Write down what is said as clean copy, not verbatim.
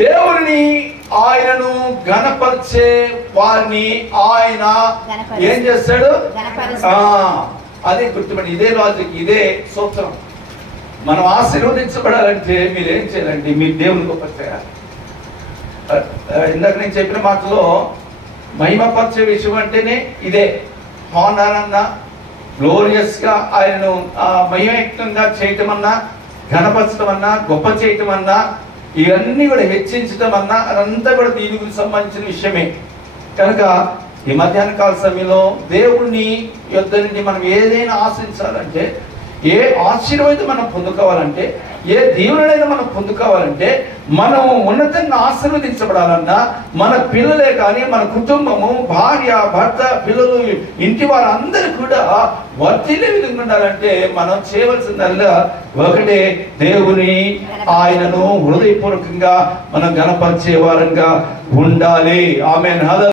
దేవుని ఆయనను ఘనపరిచే వారిని ఆయన ఏం చేస్తాడు? అదే గుర్తుపడి, ఇదే లాజిక్, ఇదే సూత్రం. మనం ఆశీర్వదించబడాలంటే మీరు ఏం చేయాలంటే మీరు దేవుని గొప్ప చేయాలి. ఇందాక నేను చెప్పిన మాటలో మహిమపరిచే విషయం అంటేనే ఇదే. హానర్ అన్నా, గ్లోరియస్ గా ఆయనను మహిమయుక్తంగా చేయటం అన్నా, ఘనపరచడం అన్నా, గొప్ప చేయటం అన్నా, ఇవన్నీ కూడా హెచ్చించడం అన్నా, అదంతా కూడా దీని గురించి సంబంధించిన విషయమే. కనుక ఈ మధ్యాహ్న కాల సమయంలో దేవుని యొద్ద నుండి మనం ఏదైనా ఆశించాలంటే, ఏ ఆశీర్వాదం మనం పొందుకోవాలంటే, ఏ దీవులైనా మనం పొందుకోవాలంటే, మనం ఉన్నతంగా ఆశీర్వదించబడాలన్నా మన పిల్లలే కానీ, మన కుటుంబము, భార్య, భర్త, పిల్లలు, ఇంటి వారందరూ కూడా వర్తిల్లే విధంగా ఉండాలంటే మనం చేయవలసిందల్లా ఒకటే, దేవుని ఆయనను హృదయపూర్వకంగా మనం ఘనపరిచే వారంగా ఉండాలి. ఆమేన్.